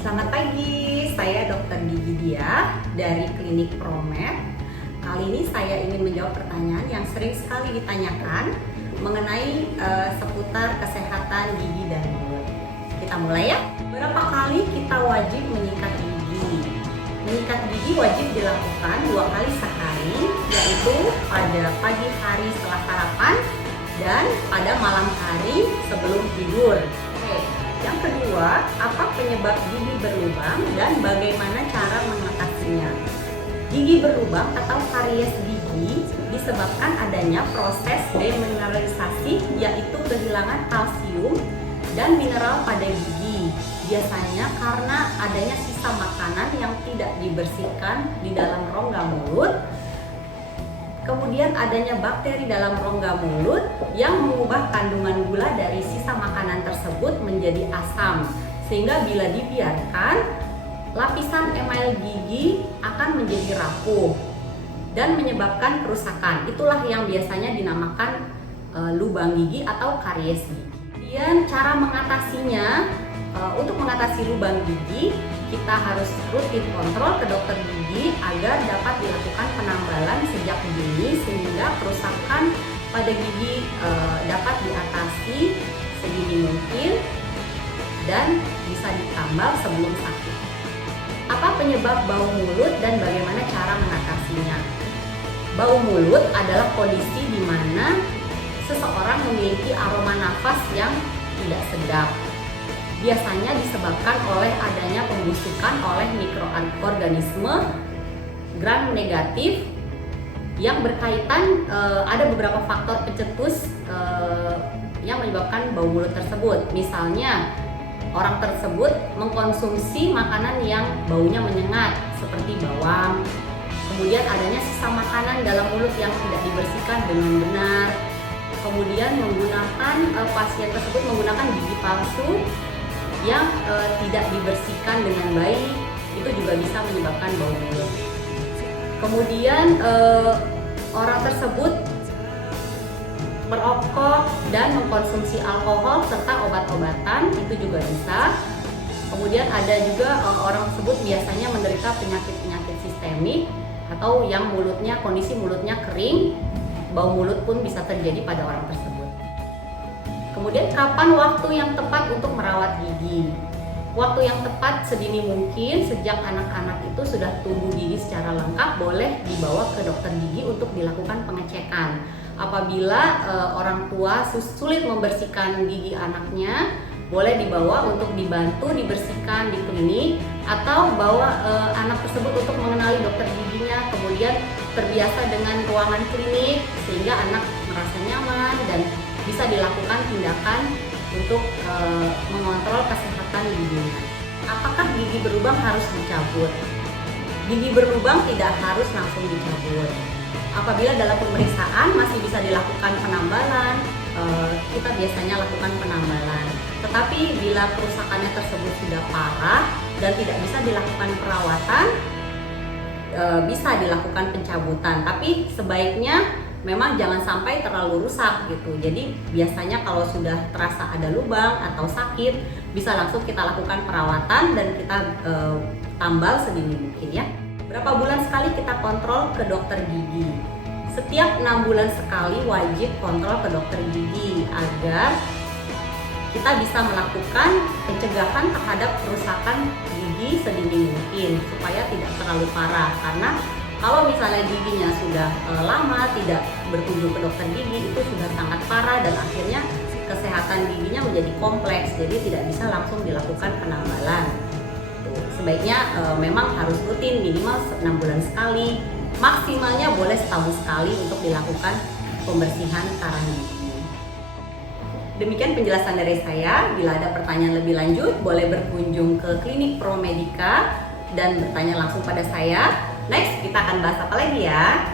Selamat pagi, saya Dr. Gigi Dia dari Klinik Promed. Kali ini saya ingin menjawab pertanyaan yang sering sekali ditanyakan mengenai seputar kesehatan gigi dan mulut. Kita mulai ya. Berapa kali kita wajib menyikat gigi? Menyikat gigi wajib dilakukan 2 kali sehari, yaitu pada pagi hari setelah sarapan dan pada malam hari sebelum tidur. Yang kedua, apa penyebab gigi berlubang dan bagaimana cara mengatasinya? Gigi berlubang atau karies gigi disebabkan adanya proses demineralisasi, yaitu kehilangan kalsium dan mineral pada gigi. Biasanya karena adanya sisa makanan yang tidak dibersihkan di dalam rongga mulut. Kemudian adanya bakteri dalam rongga mulut yang mengubah kandungan gula dari sisa makanan tersebut menjadi asam, sehingga bila dibiarkan, lapisan email gigi akan menjadi rapuh dan menyebabkan kerusakan. Itulah yang biasanya dinamakan lubang gigi atau karies gigi. Kemudian cara mengatasinya, untuk mengatasi lubang gigi, kita harus rutin kontrol ke dokter gigi agar dapat dilakukan penambalan sejak dini sehingga kerusakan pada gigi dapat diatasi sedini mungkin dan bisa ditambal sebelum sakit. Apa penyebab bau mulut dan bagaimana cara mengatasinya? Bau mulut adalah kondisi di mana seseorang memiliki aroma nafas yang tidak sedap. Biasanya disebabkan oleh adanya pembusukan oleh mikroorganisme gram negatif yang berkaitan, ada beberapa faktor pencetus yang menyebabkan bau mulut tersebut. Misalnya orang tersebut mengkonsumsi makanan yang baunya menyengat seperti bawang, kemudian adanya sisa makanan dalam mulut yang tidak dibersihkan dengan benar, kemudian pasien tersebut menggunakan gigi palsu yang tidak dibersihkan dengan baik, itu juga bisa menyebabkan bau mulut. Kemudian orang tersebut merokok dan mengkonsumsi alkohol serta obat-obatan, itu juga bisa. Kemudian ada juga orang tersebut biasanya menderita penyakit-penyakit sistemik atau yang kondisi mulutnya kering, bau mulut pun bisa terjadi pada orang tersebut. Kemudian kapan waktu yang tepat untuk merawat gigi? Waktu yang tepat sedini mungkin, sejak anak-anak itu sudah tumbuh gigi secara lengkap, boleh dibawa ke dokter gigi untuk dilakukan pengecekan. Apabila orang tua sulit membersihkan gigi anaknya, boleh dibawa untuk dibantu dibersihkan di klinik, atau bawa anak tersebut untuk mengenali dokter giginya, kemudian terbiasa dengan ruangan klinik sehingga anak merasa nyaman dan bisa dilakukan tindakan untuk mengontrol kesehatan giginya. Apakah gigi berlubang harus dicabut? Gigi berlubang tidak harus langsung dicabut. Apabila dalam pemeriksaan masih bisa dilakukan penambalan, kita biasanya lakukan penambalan. Tetapi bila kerusakannya tersebut sudah parah dan tidak bisa dilakukan perawatan, bisa dilakukan pencabutan. Tapi sebaiknya memang jangan sampai terlalu rusak gitu. Jadi biasanya kalau sudah terasa ada lubang atau sakit, bisa langsung kita lakukan perawatan dan kita tambal sedini mungkin ya. Berapa bulan sekali kita kontrol ke dokter gigi? Setiap 6 bulan sekali wajib kontrol ke dokter gigi agar kita bisa melakukan pencegahan terhadap kerusakan gigi sedini mungkin supaya tidak terlalu parah. Karena kalau misalnya giginya sudah lama tidak berkunjung ke dokter gigi, itu sudah sangat parah dan akhirnya kesehatan giginya menjadi kompleks, jadi tidak bisa langsung dilakukan penambalan. Sebaiknya memang harus rutin, minimal 6 bulan sekali, maksimalnya boleh setahun sekali untuk dilakukan pembersihan karang gigi. Demikian penjelasan dari saya. Bila ada pertanyaan lebih lanjut, boleh berkunjung ke Klinik Promedica dan bertanya langsung pada saya. Next, kita akan bahas apa lagi ya?